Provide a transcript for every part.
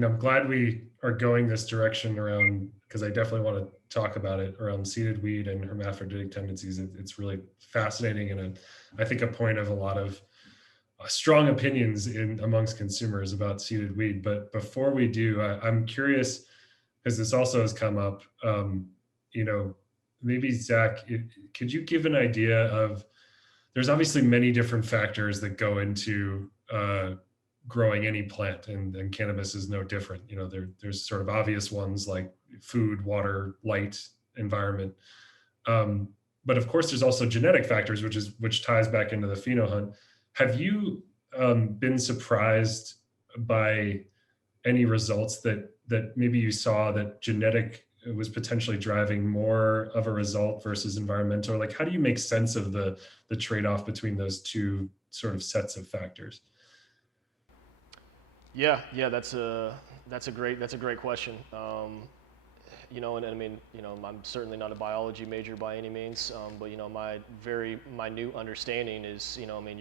And I'm glad we are going this direction around, because I definitely want to talk about it around seeded weed and hermaphroditic tendencies. It's really fascinating, and I think a point of a lot of strong opinions in amongst consumers about seeded weed. But before we do, I'm curious, because this also has come up. You know, maybe Zach, could you give an idea of? There's obviously many different factors that go into growing any plant, and cannabis is no different. You know, there's sort of obvious ones like food, water, light, environment. But of course, there's also genetic factors, which ties back into the pheno hunt. Have you been surprised by any results that maybe you saw that genetic was potentially driving more of a result versus environmental? Like, how do you make sense of the trade-off between those two sort of sets of factors? Yeah, that's a great question. And I mean, I'm certainly not a biology major by any means, but my very minute understanding is, I mean,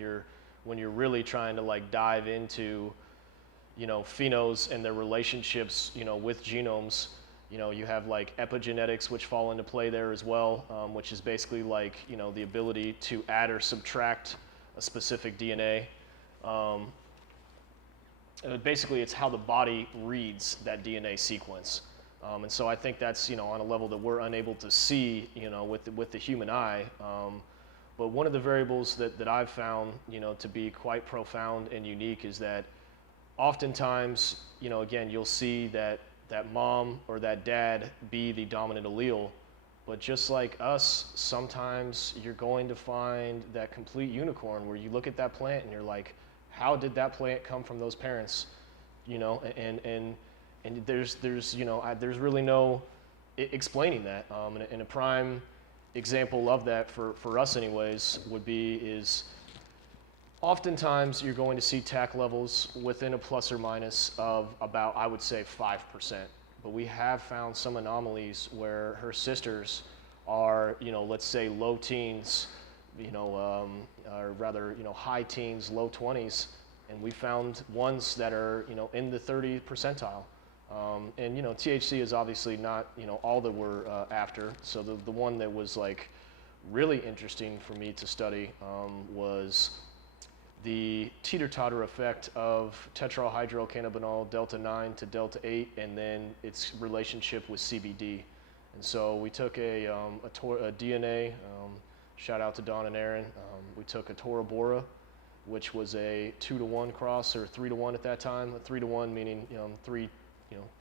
when you're really trying to like dive into, phenos and their relationships, with genomes, you have like epigenetics, which fall into play there as well, which is basically like, the ability to add or subtract a specific DNA. Basically, it's how the body reads that DNA sequence. And so I think that's, on a level that we're unable to see, with the human eye. But one of the variables that I've found, to be quite profound and unique is that oftentimes, again, you'll see that mom or that dad be the dominant allele, but just like us, sometimes you're going to find that complete unicorn where you look at that plant and you're like, how did that plant come from those parents? And there's really no explaining that. And a prime example of that for us anyways is oftentimes you're going to see TAC levels within a plus or minus of about, I would say, 5%. But we have found some anomalies where her sisters are, let's say low teens, or rather, high teens, low 20s, and we found ones that are, in the 30 percentile. And THC is obviously not, all that we're after. So the one that was like really interesting for me to study was the teeter-totter effect of tetrahydrocannabinol delta 9 to delta 8, and then its relationship with CBD. And so we took a DNA. Shout out to Don and Aaron. We took a Tora Bora, which was a 2-to-1 cross, or 3-to-1 at that time. A 3-to-1 meaning three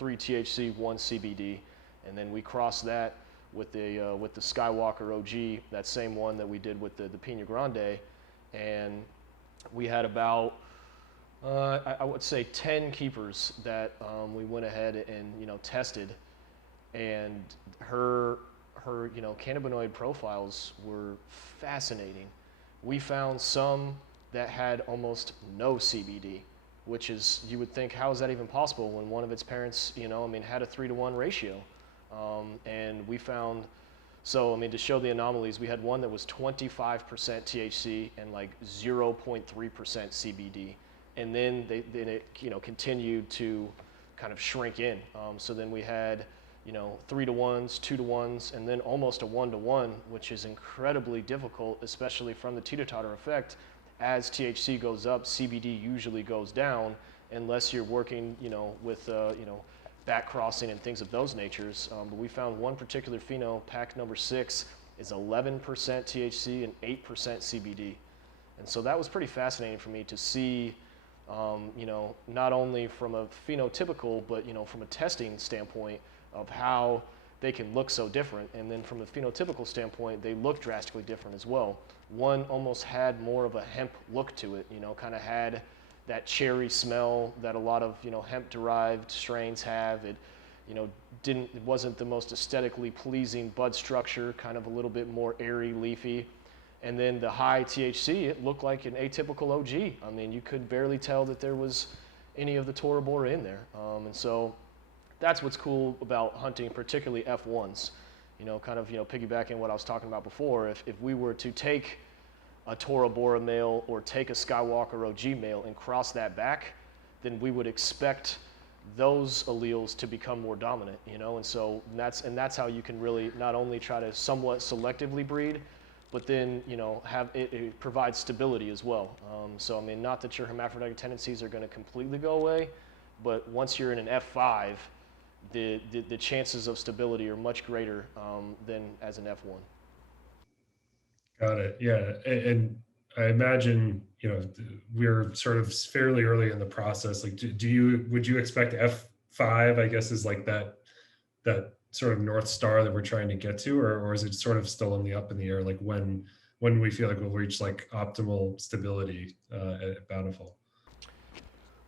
THC, 1 CBD, and then we crossed that with the Skywalker OG, that same one that we did with the Pina Grande, and we had about I would say 10 keepers that we went ahead and tested, and her cannabinoid profiles were fascinating. We found some that had almost no CBD, which is, you would think, how is that even possible when one of its parents, had a 3-to-1 ratio? And we found, to show the anomalies, we had one that was 25% THC and like 0.3% CBD. And then it continued to kind of shrink in. So then we had 3-to-1s, 2-to-1s, and then almost a 1-to-1, which is incredibly difficult, especially from the teeter-totter effect. As THC goes up, CBD usually goes down, unless you're working, with back crossing and things of those natures. But we found one particular pheno, pack number 6, is 11% THC and 8% CBD. And so that was pretty fascinating for me to see, not only from a phenotypical, but from a testing standpoint of how they can look so different. And then from a phenotypical standpoint, they look drastically different as well. One almost had more of a hemp look to it, kind of had that cherry smell that a lot of, hemp-derived strains have. It, it wasn't the most aesthetically pleasing bud structure, kind of a little bit more airy, leafy. And then the high THC, it looked like an atypical OG. I mean, you could barely tell that there was any of the Tora Bora in there. And so that's what's cool about hunting, particularly F1s. Kind of, piggybacking what I was talking about before, if we were to take a Tora Bora male or take a Skywalker OG male and cross that back, then we would expect those alleles to become more dominant, and so that's how you can really not only try to somewhat selectively breed, but then have it provides stability as well. So I mean, not that your hermaphroditic tendencies are going to completely go away, but once you're in an F5, the chances of stability are much greater than as an F1. Got it. Yeah. And I imagine, we're sort of fairly early in the process. Like, would you expect F5, I guess, is like that sort of North Star that we're trying to get to, or is it sort of still in the air? Like when we feel like we'll reach like optimal stability at Bountiful?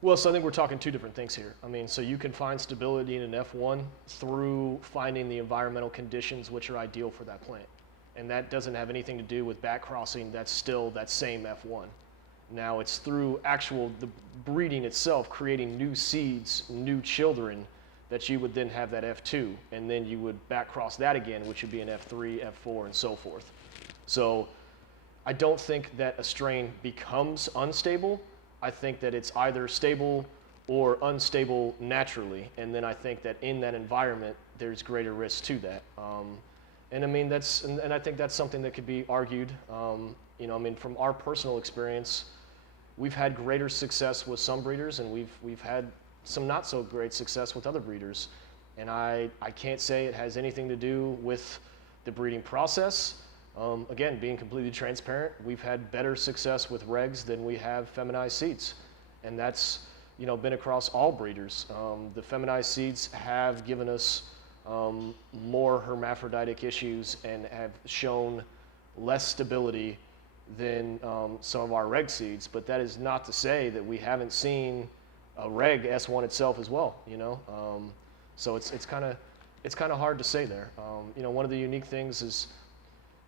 Well, so I think we're talking two different things here. I mean, so you can find stability in an F1 through finding the environmental conditions which are ideal for that plant. And that doesn't have anything to do with back crossing. That's still that same F1. Now it's through the breeding itself, creating new seeds, new children, that you would then have that F2, and then you would back cross that again, which would be an F3, F4, and so forth. So I don't think that a strain becomes unstable. I think that it's either stable or unstable naturally, and then I think that in that environment, there's greater risk to that. And I mean, and I think that's something that could be argued. I mean, from our personal experience, we've had greater success with some breeders, and we've had some not so great success with other breeders. And I can't say it has anything to do with the breeding process. Again, being completely transparent, we've had better success with regs than we have feminized seeds. And that's, been across all breeders. The feminized seeds have given us more hermaphroditic issues and have shown less stability than some of our reg seeds. But that is not to say that we haven't seen a reg S1 itself as well, so it's kind of hard to say there. One of the unique things is,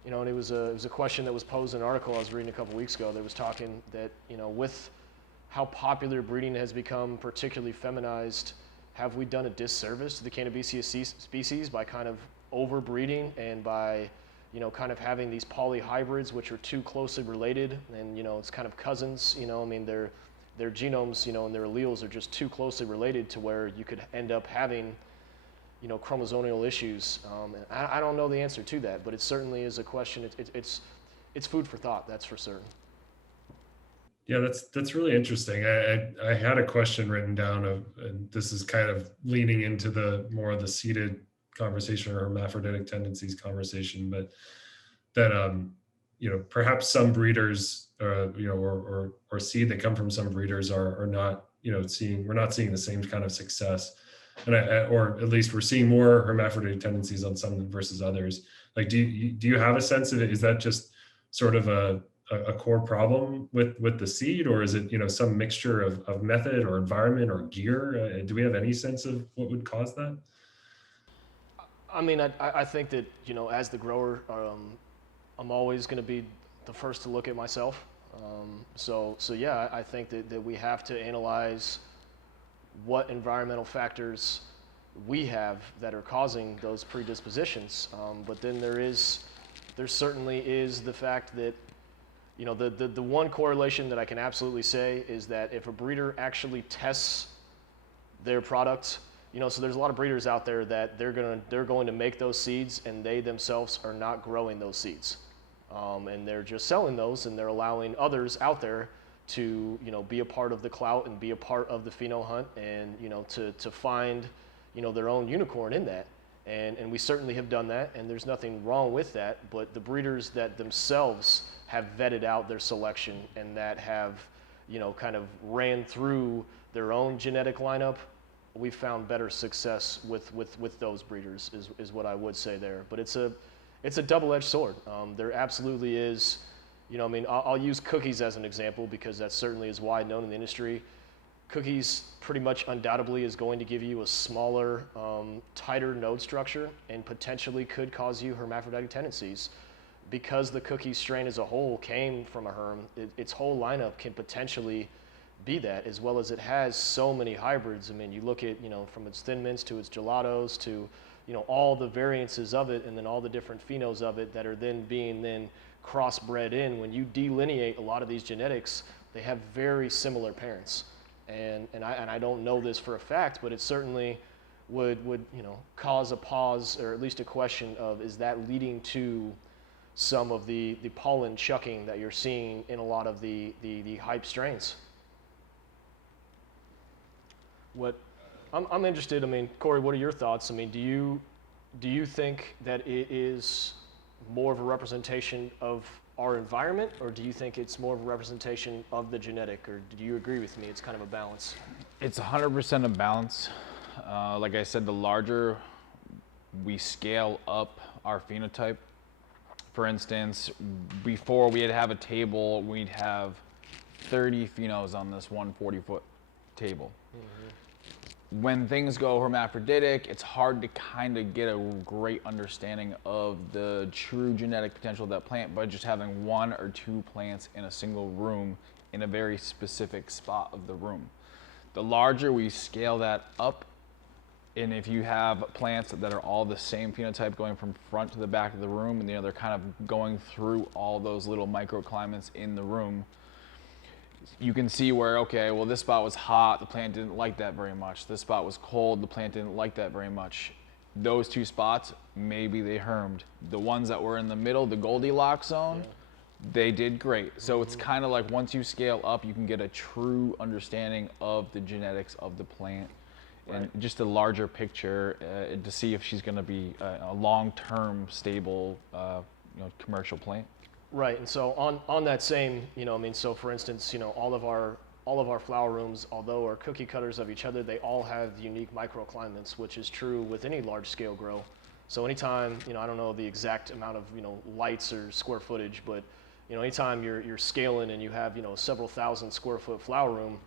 and it was a question that was posed in an article I was reading a couple weeks ago that was talking that, with how popular breeding has become, particularly feminized, have we done a disservice to the Cannabaceae species by kind of overbreeding and by, kind of having these polyhybrids which are too closely related, and it's kind of cousins. I mean, their genomes, and their alleles are just too closely related to where you could end up having, chromosomal issues. And I don't know the answer to that, but it certainly is a question. It's food for thought, that's for certain. Yeah, that's really interesting. I had a question written down and this is kind of leaning into the more of the seeded conversation or hermaphroditic tendencies conversation, but that perhaps some breeders or seed that come from some breeders are not we're not seeing the same kind of success, and or at least we're seeing more hermaphroditic tendencies on some versus others. Like, do you have a sense of it? Is that just sort of a core problem with the seed, or is it some mixture of method or environment or gear? Do we have any sense of what would cause that? I mean, I think that as the grower, I'm always going to be the first to look at myself. So yeah, I think that we have to analyze what environmental factors we have that are causing those predispositions. But then there certainly is the fact that the one correlation that I can absolutely say is that if a breeder actually tests their product, so there's a lot of breeders out there that they're going to make those seeds and they themselves are not growing those seeds. And they're just selling those, and they're allowing others out there to be a part of the clout and be a part of the pheno hunt, and to find their own unicorn in that. And we certainly have done that, and there's nothing wrong with that. But the breeders that themselves have vetted out their selection and that have kind of ran through their own genetic lineup we've found better success with those breeders is what I would say there. But it's a double-edged sword. There absolutely is, you know, I mean, I'll use cookies as an example because that certainly is wide known in the industry. Cookies pretty much undoubtedly is going to give you a smaller, tighter node structure and potentially could cause you hermaphroditic tendencies. Because the cookie strain as a whole came from a herm, its whole lineup can potentially be that, as well as it has so many hybrids. I mean, you look at, you know, from its thin mints to its gelatos to, you know, all the variances of it and then all the different phenos of it that are then being crossbred in. When you delineate a lot of these genetics, they have very similar parents. And I don't know this for a fact, but it certainly would you know, cause a pause or at least a question of, is that leading to some of the pollen chucking that you're seeing in a lot of the hype strains? What I'm interested, I mean, Corey, what are your thoughts? I mean, do you think that it is more of a representation of our environment, or do you think it's more of a representation of the genetic, or do you agree with me? It's kind of a balance. It's 100% a balance. Like I said, the larger we scale up our phenotype, for instance, before we'd have a table, we'd have 30 phenos on this 140-foot table. When things go hermaphroditic, it's hard to kind of get a great understanding of the true genetic potential of that plant by just having one or two plants in a single room in a very specific spot of the room. The larger we scale that up, and if you have plants that are all the same phenotype going from front to the back of the room, and you know, they're kind of going through all those little microclimates in the room, you can see where, okay, well, this spot was hot, the plant didn't like that very much. This spot was cold, the plant didn't like that very much. Those two spots, maybe they hermed. The ones that were in the middle, the Goldilocks zone, they did great. So it's kind of like once you scale up, you can get a true understanding of the genetics of the plant and just a larger picture to see if she's going to be a long-term, stable, you know, commercial plant. Right, and so on that same, you know, I mean, so for instance, you know, all of our flower rooms, although are cookie cutters of each other, they all have unique microclimates, which is true with any large scale grow. So anytime, you know, I don't know the exact amount of, you know, lights or square footage, but, you know, anytime you're scaling and you have, you know, several thousand square foot flower room,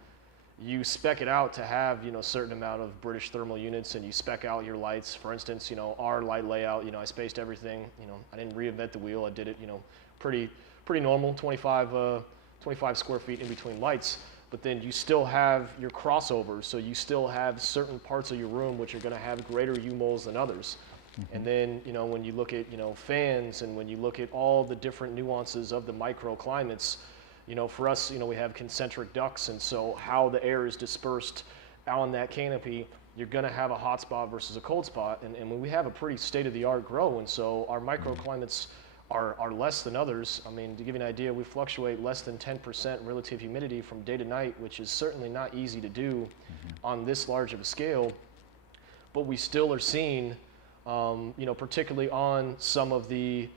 you spec it out to have, you know, a certain amount of British thermal units, and you spec out your lights. For instance, you know, our light layout, you know, I spaced everything, you know, I didn't reinvent the wheel. I did it, you know, pretty normal, 25 square feet in between lights. But then you still have your crossovers, so you still have certain parts of your room which are going to have greater U-moles than others. And then, you know, when you look at, you know, fans, and when you look at all the different nuances of the microclimates, you know, for us, you know, we have concentric ducts, and so how the air is dispersed on that canopy, you're going to have a hot spot versus a cold spot. And when we have a pretty state-of-the-art grow, and so our microclimates are less than others. I mean, to give you an idea, we fluctuate less than 10% relative humidity from day to night, which is certainly not easy to do on this large of a scale. But we still are seeing, you know, particularly on some of the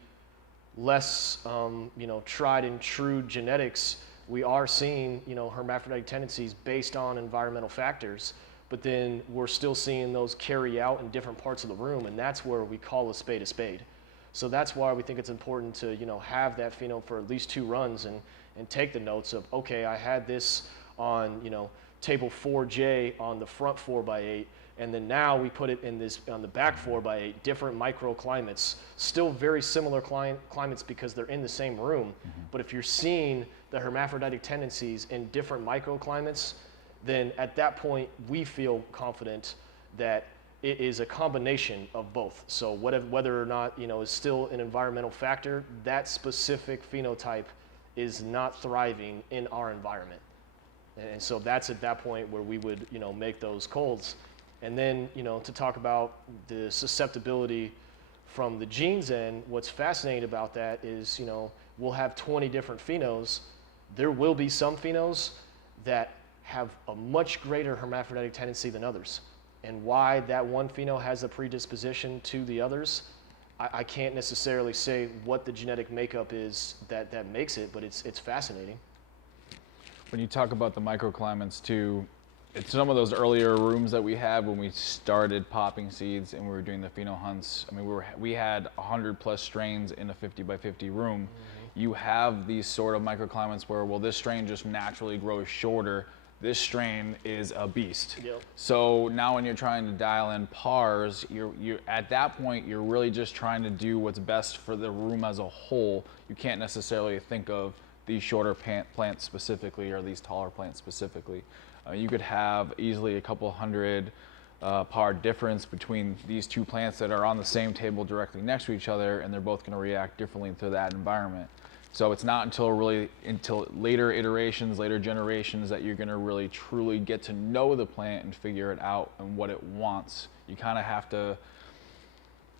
less, you know, tried and true genetics, we are seeing, you know, hermaphroditic tendencies based on environmental factors. But then we're still seeing those carry out in different parts of the room, and that's where we call a spade a spade. So that's why we think it's important to, you know, have that pheno for at least 2 runs and take the notes of, okay, I had this on, you know, table 4J on the front 4x8, and then now we put it in this on the back 4x8, different microclimates, still very similar climates because they're in the same room. But if you're seeing the hermaphroditic tendencies in different microclimates, then at that point we feel confident that it is a combination of both. So whether or not, you know, is still an environmental factor, that specific phenotype is not thriving in our environment. And so that's at that point where we would, you know, make those colds. And then, you know, to talk about the susceptibility from the genes end, what's fascinating about that is, you know, we'll have 20 different phenos. There will be some phenos that have a much greater hermaphroditic tendency than others. And why that one pheno has a predisposition to the others, I can't necessarily say what the genetic makeup is that makes it, but it's fascinating. When you talk about the microclimates too, it's some of those earlier rooms that we had when we started popping seeds and we were doing the pheno hunts. I mean, we had 100+ strains in a 50 by 50 room. Mm-hmm. You have these sort of microclimates where, well, this strain just naturally grows shorter. This strain is a beast. Yep. So now when you're trying to dial in pars, you're at that point, you're really just trying to do what's best for the room as a whole. You can't necessarily think of these shorter plants specifically or these taller plants specifically. You could have easily a couple hundred par difference between these two plants that are on the same table directly next to each other, and they're both going to react differently to that environment. So it's not until later iterations, later generations that you're going to really truly get to know the plant and figure it out and what it wants. You kind of have to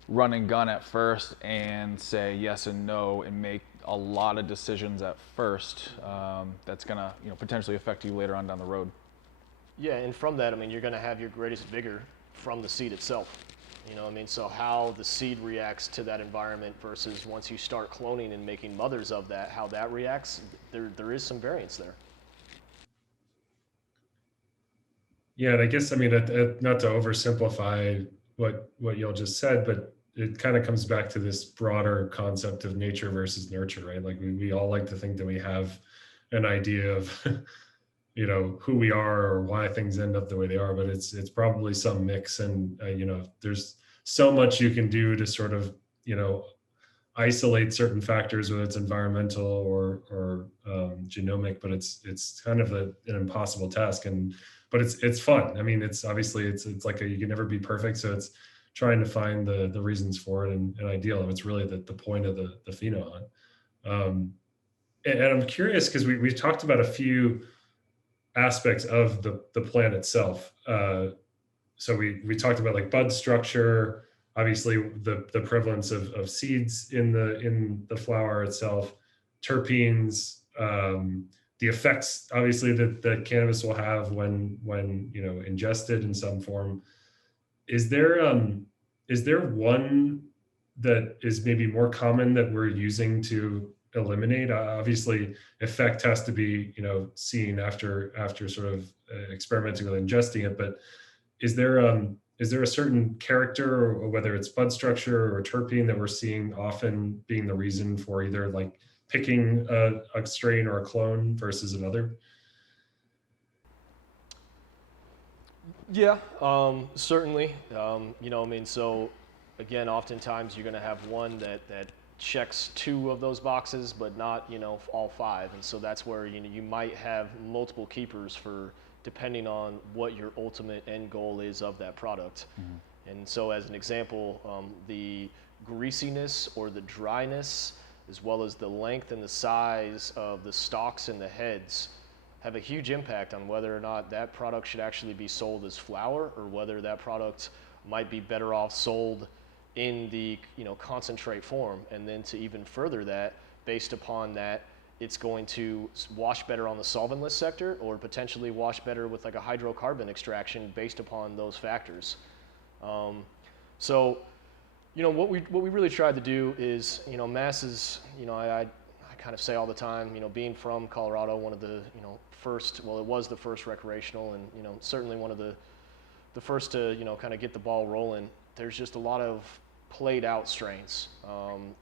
run and gun at first and say yes and no and make a lot of decisions at first that's going to potentially affect you later on down the road. Yeah, and from that, I mean, you're going to have your greatest vigor from the seed itself. You know what I mean? So how the seed reacts to that environment versus once you start cloning and making mothers of that, how that reacts, there is some variance there. Yeah, and I guess, I mean, not to oversimplify what y'all just said, but it kind of comes back to this broader concept of nature versus nurture, right? Like we all like to think that we have an idea of who we are or why things end up the way they are, but it's probably some mix. And there's so much you can do to sort of isolate certain factors, whether it's environmental or genomic, but it's kind of an impossible task. But it's fun. I mean, it's obviously it's like you can never be perfect, so it's trying to find the reasons for it and ideal. It's really the point of the pheno hunt. And I'm curious because we talked about a few aspects of the plant itself. So we talked about like bud structure, obviously the prevalence of seeds in the flower itself, terpenes, the effects obviously that cannabis will have when ingested in some form. Is there one that is maybe more common that we're using to eliminate? Obviously effect has to be seen after sort of experimenting with ingesting it, but is there a certain character, or whether it's bud structure or terpene, that we're seeing often being the reason for either like picking a strain or a clone versus another? Yeah, certainly. I mean, so again, oftentimes you're going to have one that checks 2 of those boxes, but not all 5, and so that's where you might have multiple keepers for depending on what your ultimate end goal is of that product. Mm-hmm. And so, as an example, the greasiness or the dryness, as well as the length and the size of the stalks and the heads, have a huge impact on whether or not that product should actually be sold as flower, or whether that product might be better off sold in the concentrate form. And then to even further that, based upon that, it's going to wash better on the solventless sector, or potentially wash better with like a hydrocarbon extraction based upon those factors. So what we really tried to do is, Mass is, I kind of say all the time, being from Colorado, one of the first, well, it was the first recreational, and certainly one of the first to kind of get the ball rolling. There's just a lot of played out strains,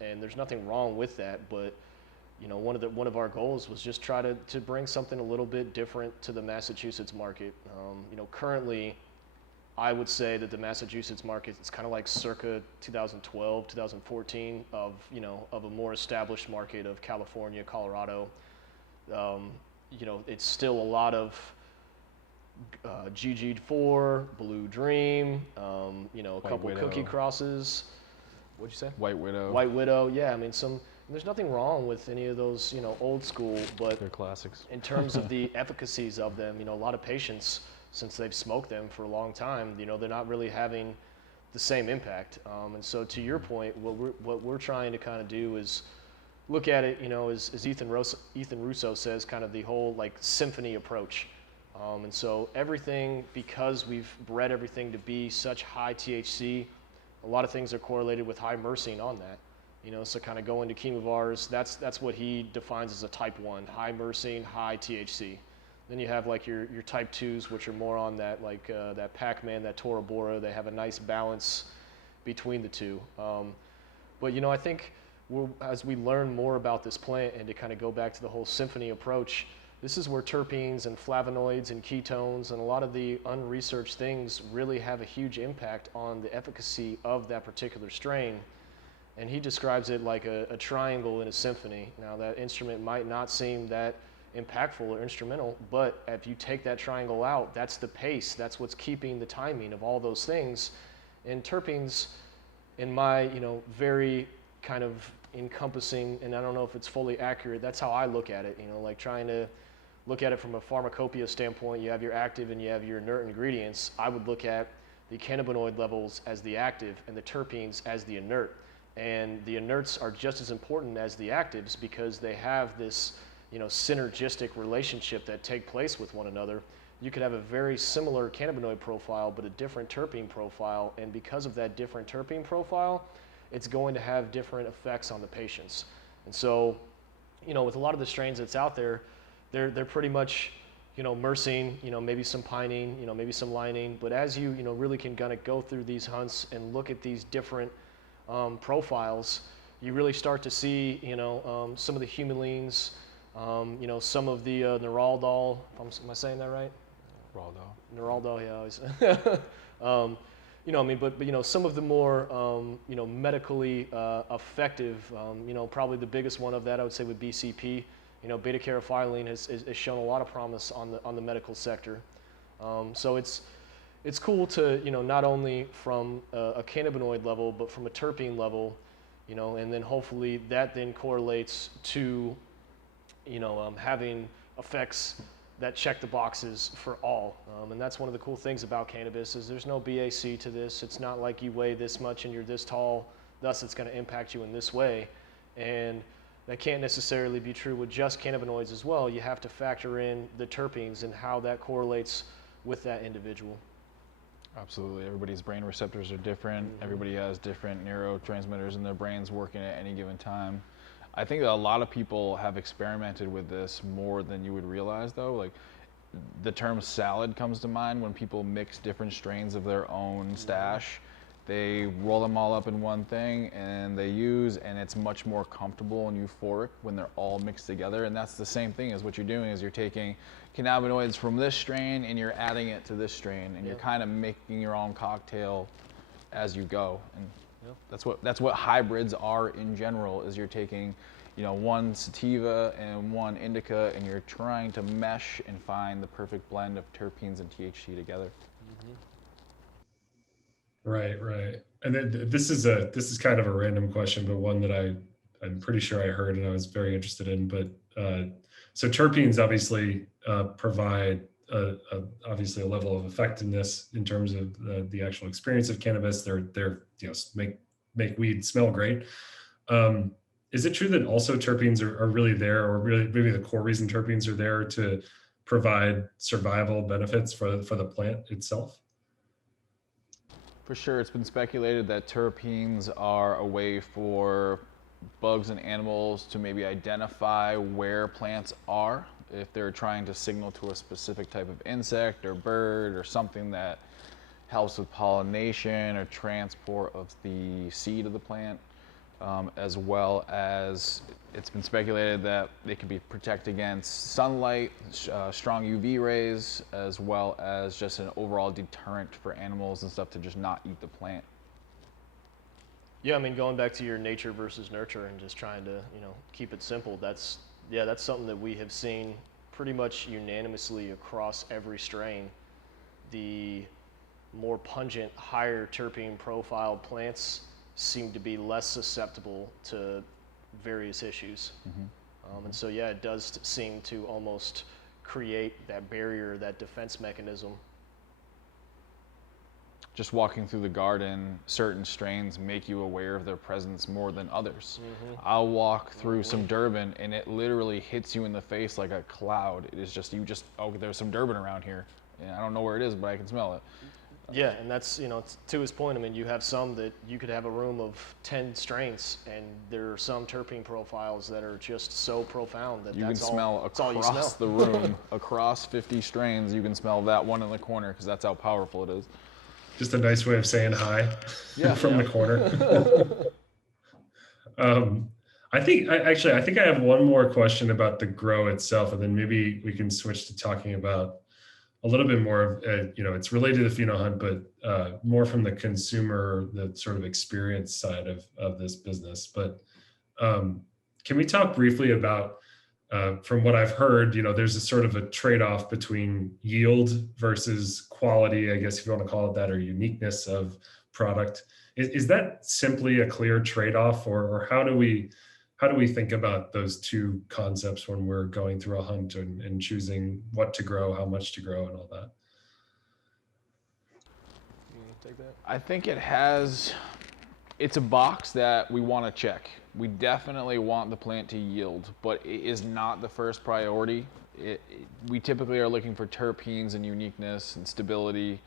and there's nothing wrong with that, but one of our goals was just try to bring something a little bit different to the Massachusetts market. Currently, I would say that the Massachusetts market is kind of like circa 2012, 2014 of a more established market of California, Colorado. It's still a lot of GG4, Blue Dream, a couple cookie crosses. What'd you say? White Widow. White Widow, yeah. I mean, there's nothing wrong with any of those, old school, but they're classics. In terms of the efficacies of them, a lot of patients, since they've smoked them for a long time, they're not really having the same impact. And so to your point, what we're trying to kind of do is look at it, as Ethan Russo says, kind of the whole like symphony approach. And so everything, because we've bred everything to be such high THC, a lot of things are correlated with high myrcene on that. So kind of going to chemovars, that's what he defines as a type 1, high myrcene, high THC. Then you have like your type 2s, which are more on that like that Pac-Man, that Tora Bora. They have a nice balance between the two. But you know, I think as we learn more about this plant, and to kind of go back to the whole symphony approach, this is where terpenes and flavonoids and ketones and a lot of the unresearched things really have a huge impact on the efficacy of that particular strain. And he describes it like a triangle in a symphony. Now that instrument might not seem that impactful or instrumental, but if you take that triangle out, that's the pace, that's what's keeping the timing of all those things. And terpenes, in my, you know, very kind of encompassing, and I don't know if it's fully accurate, that's how I look at it, you know, like trying to look at it from a pharmacopoeia standpoint. You have your active and you have your inert ingredients. I would look at the cannabinoid levels as the active and the terpenes as the inert. And the inerts are just as important as the actives because they have this, you know, synergistic relationship that take place with one another. You could have a very similar cannabinoid profile but a different terpene profile, and because of that different terpene profile, it's going to have different effects on the patients. And so, you know, with a lot of the strains that's out there, they're pretty much, you know, myrcene, you know, maybe some pinene, you know, maybe some limonene, but as you know, really can kind of go through these hunts and look at these different profiles, you really start to see, you know, some of the humulines, you know, some of the neuraldol, am I saying that right? Neuraldol, yeah, always. You know, I mean, but you know, some of the more, you know, medically effective, you know, probably the biggest one of that I would say would be BCP. You know, beta-carotene has shown a lot of promise on the medical sector. So it's cool to, you know, not only from a cannabinoid level, but from a terpene level, you know, and then hopefully that then correlates to, you know, having effects that check the boxes for all. And that's one of the cool things about cannabis is there's no BAC to this. It's not like you weigh this much and you're this tall, thus it's going to impact you in this way. And that can't necessarily be true with just cannabinoids as well. You have to factor in the terpenes and how that correlates with that individual. Absolutely. Everybody's brain receptors are different. Everybody has different neurotransmitters in their brains working at any given time. I think that a lot of people have experimented with this more than you would realize, though. Like, the term salad comes to mind when people mix different strains of their own stash. They roll them all up in one thing and they use, and it's much more comfortable and euphoric when they're all mixed together. And that's the same thing as what you're doing is you're taking cannabinoids from this strain and you're adding it to this strain, and you're kind of making your own cocktail as you go. And that's what hybrids are in general, is you're taking, you know, one sativa and one indica, and you're trying to mesh and find the perfect blend of terpenes and THC together. Right, right. And then this is kind of a random question, but one that I'm pretty sure I heard and I was very interested in. But so terpenes obviously provide obviously a level of effectiveness in terms of the actual experience of cannabis. They're you know, make weed smell great. Is it true that also terpenes are really there, or really maybe the core reason terpenes are there to provide survival benefits for the plant itself? For sure, it's been speculated that terpenes are a way for bugs and animals to maybe identify where plants are if they're trying to signal to a specific type of insect or bird or something that helps with pollination or transport of the seed of the plant, as well as it's been speculated that they can be protect against sunlight, strong UV rays, as well as just an overall deterrent for animals and stuff to just not eat the plant. Yeah, I mean, going back to your nature versus nurture and just trying to, you know, keep it simple, that's something that we have seen pretty much unanimously across every strain. The more pungent, higher terpene profile plants seem to be less susceptible to various issues. And so, yeah, it does seem to almost create that barrier, that defense mechanism. Just walking through the garden, certain strains make you aware of their presence more than others. I'll walk through some Durban and it literally hits you in the face like a cloud. It is just, oh, there's some Durban around here. And I don't know where it is, but I can smell it. Yeah, and that's, to his point, I mean, you have some that you could have a room of 10 strains, and there are some terpene profiles that are just so profound that You can that's smell all you across smell. the room, across 50 strains, you can smell that one in the corner because that's how powerful it is. Just a nice way of saying hi Yeah. from Yeah. the corner. I think I have one more question about the grow itself, and then maybe we can switch to talking about a little bit more of, it's related to the pheno hunt, but more from the consumer, the sort of experience side of this business. But can we talk briefly about, from what I've heard, there's a sort of a trade-off between yield versus quality, I guess if you want to call it that, or uniqueness of product. Is that simply a clear trade-off, or how do we think about those two concepts when we're going through a hunt and choosing what to grow, how much to grow, and all that? You take that? I think it's a box that we want to check. We definitely want the plant to yield, but it is not the first priority. We typically are looking for terpenes and uniqueness and stability,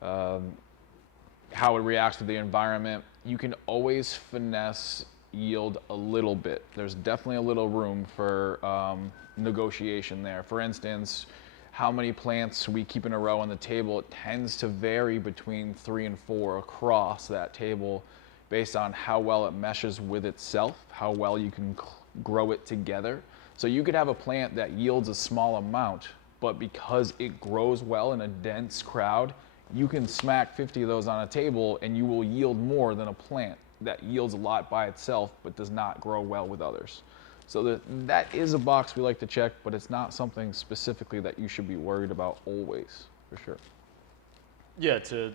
how it reacts to the environment. You can always finesse yield a little bit. There's definitely a little room for negotiation there. For instance, how many plants we keep in a row on the table, it tends to vary between 3 and 4 across that table based on how well it meshes with itself, how well you can grow it together. So you could have a plant that yields a small amount, but because it grows well in a dense crowd, you can smack 50 of those on a table and you will yield more than a plant that yields a lot by itself but does not grow well with others. So that is a box we like to check, but it's not something specifically that you should be worried about always, for sure. Yeah, to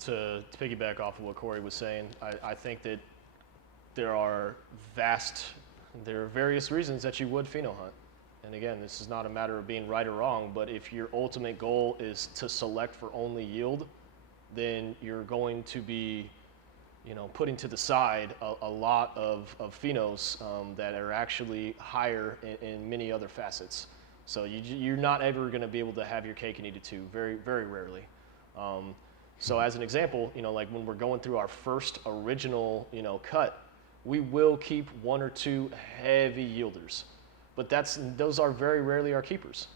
piggyback off of what Corey was saying, I think that there are various reasons that you would pheno hunt. And again, this is not a matter of being right or wrong, but if your ultimate goal is to select for only yield, then you're going to be putting to the side a lot of phenos that are actually higher in many other facets. So you're not ever going to be able to have your cake and eat it too, very, very rarely. So as an example, like when we're going through our first original, cut, we will keep 1 or 2 heavy yielders, but those are very rarely our keepers.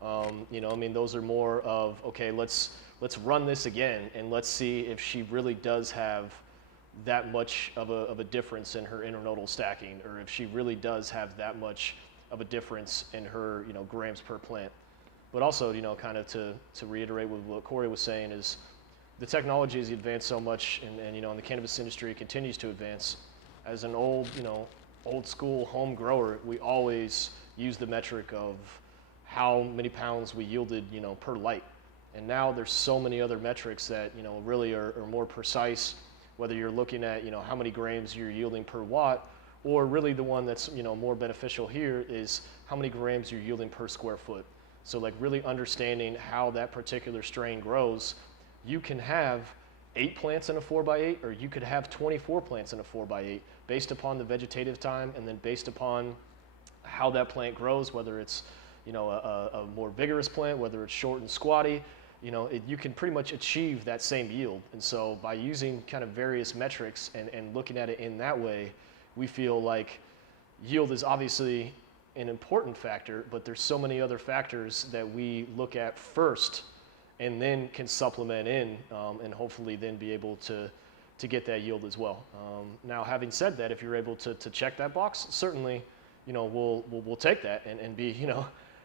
Those are more of, okay, let's run this again and let's see if she really does have that much of a difference in her internodal stacking, or if she really does have that much of a difference in her grams per plant. But also, kind of to reiterate what Corey was saying, is the technology has advanced so much, and in the cannabis industry, it continues to advance. As an old school home grower, we always use the metric of how many pounds we yielded per light. And now there's so many other metrics that really are more precise, whether you're looking at how many grams you're yielding per watt, or really the one that's more beneficial here is how many grams you're yielding per square foot. So like really understanding how that particular strain grows. You can have 8 plants in a 4x8, or you could have 24 plants in a 4x8 based upon the vegetative time, and then based upon how that plant grows, whether it's a more vigorous plant, whether it's short and squatty. You can pretty much achieve that same yield. And so by using kind of various metrics and looking at it in that way, we feel like yield is obviously an important factor, but there's so many other factors that we look at first and then can supplement in, and hopefully then be able to get that yield as well. Now, having said that, if you're able to check that box, certainly, we'll take that and be,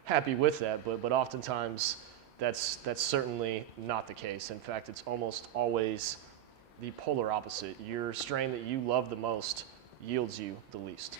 happy with that. But oftentimes, that's certainly not the case. In fact, it's almost always the polar opposite. Your strain that you love the most yields you the least.